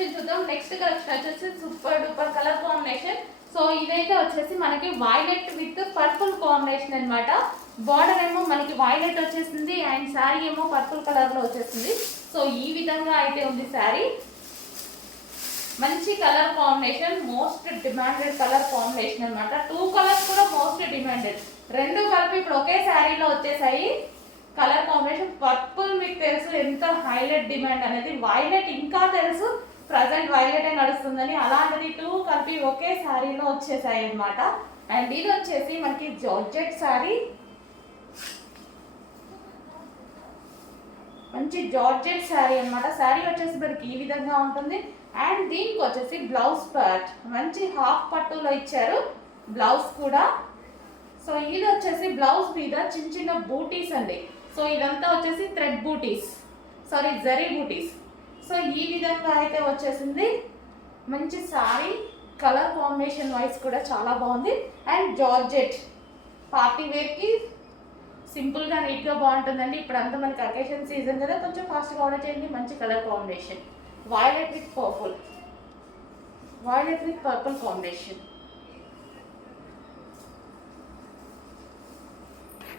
Collection చూద్దాం. Next collection వచ్చేసి super duper colour combination. So ఇదైతే వచ్చేసి మనకి వైలెట్ విత్ పర్పుల్ కాంబినేషన్ అన్నమాట. బార్డర్ ఏమో మనకి వైలెట్ వచ్చేసింది అండ్ శారీ ఏమో పర్పుల్ కలర్ లో వచ్చేసింది. సో ఈ విధంగా అయితే ఉంది శారీ. మంచి colour combination, most demanded colour combination అన్నమాట. 2 కలర్స్ కూడా మోస్ట్ డిమాండెడ్, రెండు కలిపి ఇప్పుడు ఒకే శారీలో వచ్చేసాయి. కలర్ కాంబినేషన్ పర్పుల్ మీకు తెలుసు ఎంత హైలైట్ డిమాండ్ అనేది, వైలెట్ ఇంకా తెలుసు ప్రజెంట్ వైలెట్ ఏ నడుస్తుందని, అలాంటిది 2 కలిపి ఒకే శారీలో వచ్చేసాయి అన్నమాట. అండ్ ఇది వచ్చేసి మనకి జార్జెట్ శారీ, మంచి జార్జెట్ శారీ అన్నమాట. శారీ వచ్చేసి మనకి ఈ విధంగా ఉంటుంది. అండ్ దీనికి వచ్చేసి బ్లౌజ్ పార్ట్ మంచి హాఫ్ పట్టులో ఇచ్చారు బ్లౌజ్ కూడా. సో ఇది వచ్చేసి బ్లౌజ్ మీద చిన్న చిన్న బూటీస్ అండి. సో ఇదంతా వచ్చేసి థ్రెడ్ బూటీస్, సారీ జరీ బూటీస్. సో ఈ విధంగా అయితే వచ్చేసింది మంచి శారీ. కలర్ కాంబినేషన్ వైజ్ కూడా చాలా బాగుంది. అండ్ జార్జెట్ పార్టీ వేర్కి సింపుల్గా నీట్గా బాగుంటుందండి. ఇప్పుడు అంతా మనకి అకేషన్ సీజన్ కదా, కొంచెం ఫాస్ట్గా ఆర్డర్ చేయండి. మంచి colour combination, violet with purple, violet with purple combination.